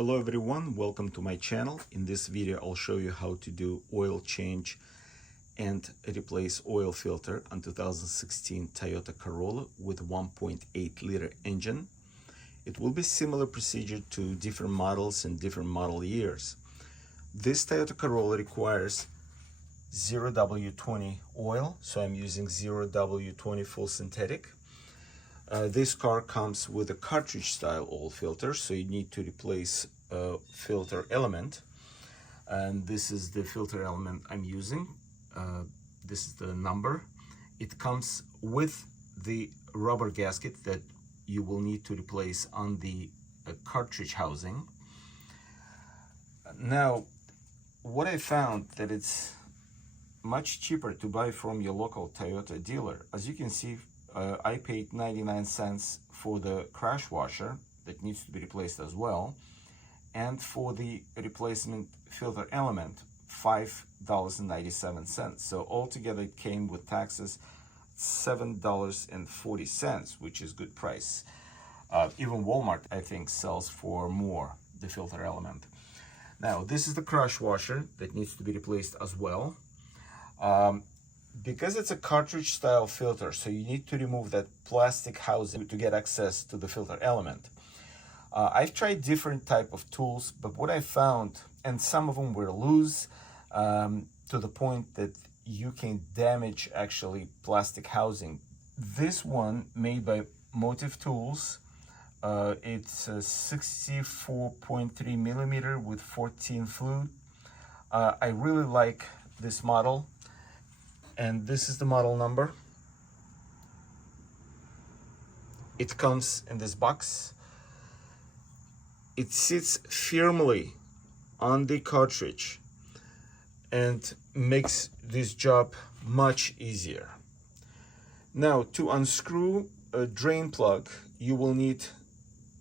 Hello everyone, welcome to my channel. In this video I'll show you how to do oil change and replace oil filter on 2016 Toyota Corolla with 1.8 liter engine. It will be similar procedure to different models and different model years. This Toyota Corolla requires 0W20 oil, so I'm using 0W20 full synthetic. This car comes with a cartridge style oil filter, so you need to replace a filter element, and this is the filter element I'm using. This is the number. It comes with the rubber gasket that you will need to replace on the cartridge housing. Now, what I found that it's much cheaper to buy from your local Toyota dealer. As you can see, I paid 99 cents for the crash washer that needs to be replaced as well, and for the replacement filter element, $5.97. So altogether it came with taxes $7.40, which is good price. Even Walmart, I think, sells for more the filter element. Now, this is the crash washer that needs to be replaced as well. Because it's a cartridge style filter, so you need to remove that plastic housing to get access to the filter element. I've tried different type of tools, but what I found, and some of them were loose to the point that you can damage actually plastic housing. This one made by Motiv tools, it's a 64.3 millimeter with 14 Flute. I really like this model. And this is the model number. It comes in this box. It sits firmly on the cartridge and makes this job much easier. Now, to unscrew a drain plug, you will need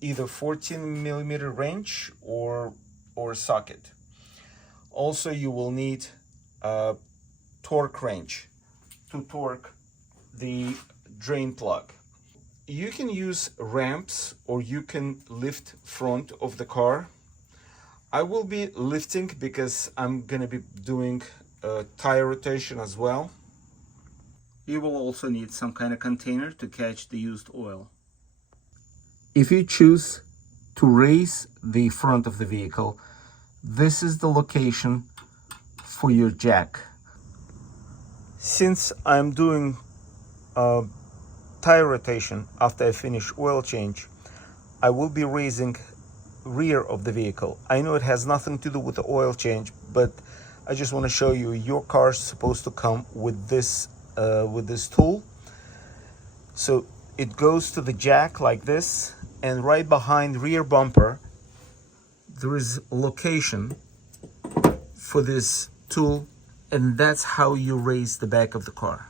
either 14 millimeter wrench or socket. Also, you will need a torque wrench to torque the drain plug. You can use ramps or you can lift front of the car. I will be lifting because I'm gonna be doing a tire rotation as well. You will also need some kind of container to catch the used oil. If you choose to raise the front of the vehicle, this is the location for your jack. Since I'm doing a tire rotation after I finish oil change, I will be raising rear of the vehicle. I know it has nothing to do with the oil change, but I just want to show you your car's supposed to come with this tool. So it goes to the jack like this, and right behind rear bumper there is a location for this tool. And that's how you raise the back of the car.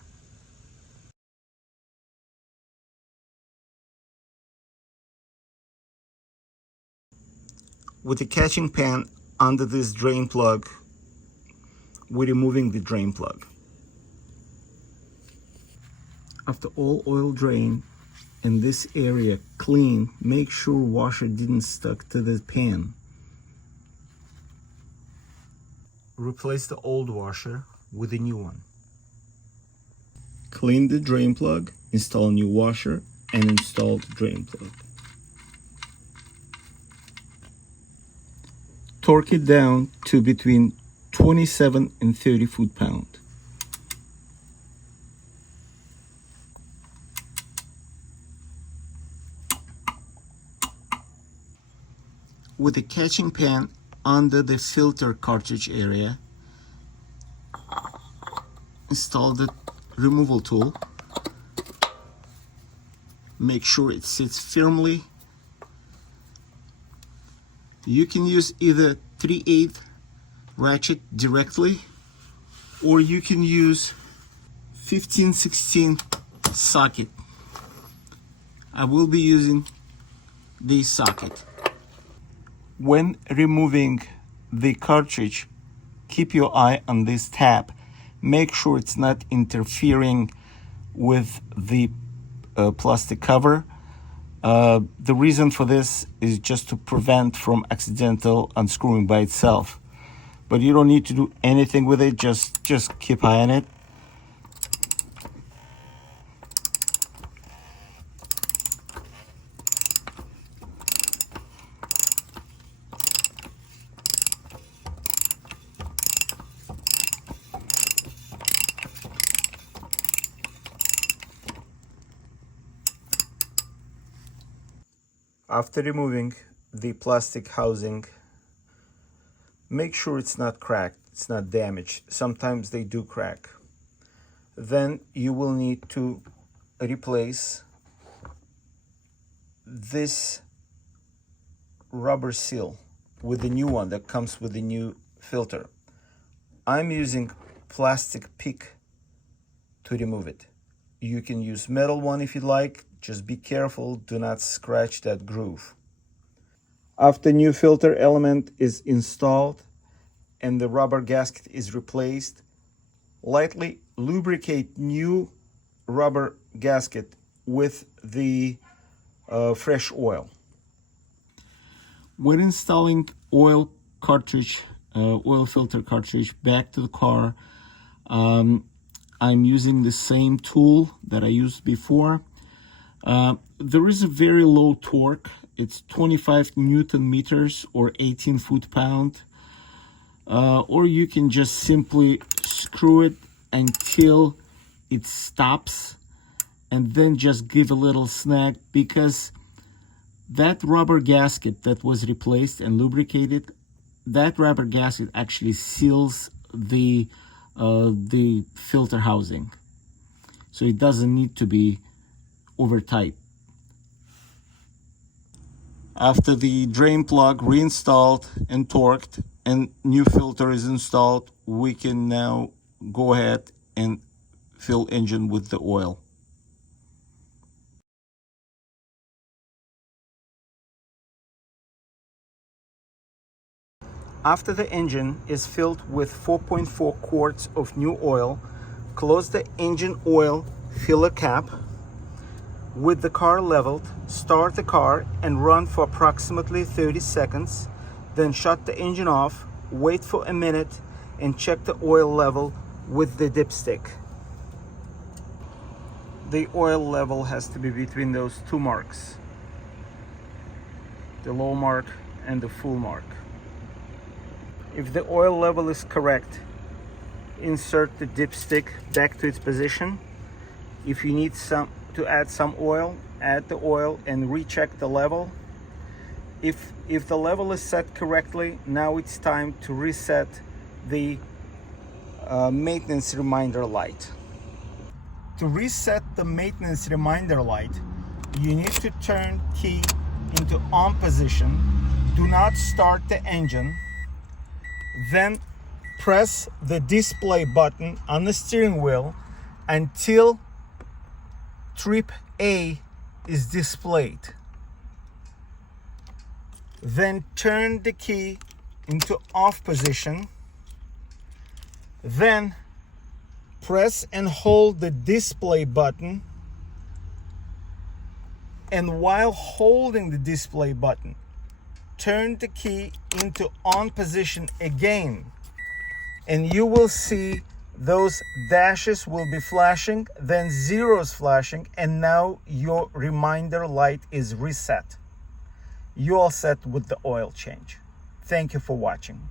With the catching pan under this drain plug, we're removing the drain plug. After all oil drain and this area clean, make sure washer didn't stuck to the pan. Replace the old washer with a new one. Clean the drain plug, install new washer, and install the drain plug. Torque it down to between 27 and 30 foot-pound. With the catching pan under the filter cartridge area, install the removal tool. Make sure it sits firmly. You can use either 3/8 ratchet directly, or you can use 15/16 socket. I will be using the socket. When removing the cartridge, keep your eye on this tab. Make sure it's not interfering with the plastic cover. The reason for this is just to prevent from accidental unscrewing by itself. But you don't need to do anything with it, just keep eye on it. After removing the plastic housing, make sure it's not cracked, it's not damaged. Sometimes they do crack. Then you will need to replace this rubber seal with the new one that comes with the new filter. I'm using plastic pick to remove it. You can use metal one if you like. Just be careful, do not scratch that groove. After new filter element is installed and the rubber gasket is replaced, lightly lubricate new rubber gasket with the fresh oil. When installing oil filter cartridge back to the car, I'm using the same tool that I used before. There is a very low torque. It's 25 Newton meters or 18 foot-pound. Or you can just simply screw it until it stops and then just give a little snag, because that rubber gasket that was replaced and lubricated, that rubber gasket actually seals the filter housing. So it doesn't need to be over tight. After the drain plug reinstalled and torqued and new filter is installed, we can now go ahead and fill engine with the oil. After the engine is filled with 4.4 quarts of new oil, close the engine oil filler cap. With the car leveled, start the car and run for approximately 30 seconds. Then shut the engine off, wait for a minute, and check the oil level with the dipstick. The oil level has to be between those two marks, the low mark and the full mark. If the oil level is correct, insert the dipstick back to its position. If you need to add some oil, add the oil and recheck the level. If the level is set correctly, now it's time to reset the maintenance reminder light. To reset the maintenance reminder light, you need to turn key into on position. Do not start the engine. Then press the display button on the steering wheel until trip A is displayed. Then turn the key into off position. Then press and hold the display button. And while holding the display button, turn the key into on position again. And you will see those dashes will be flashing, then zeros flashing, and now your reminder light is reset. You're all set with the oil change. Thank you for watching.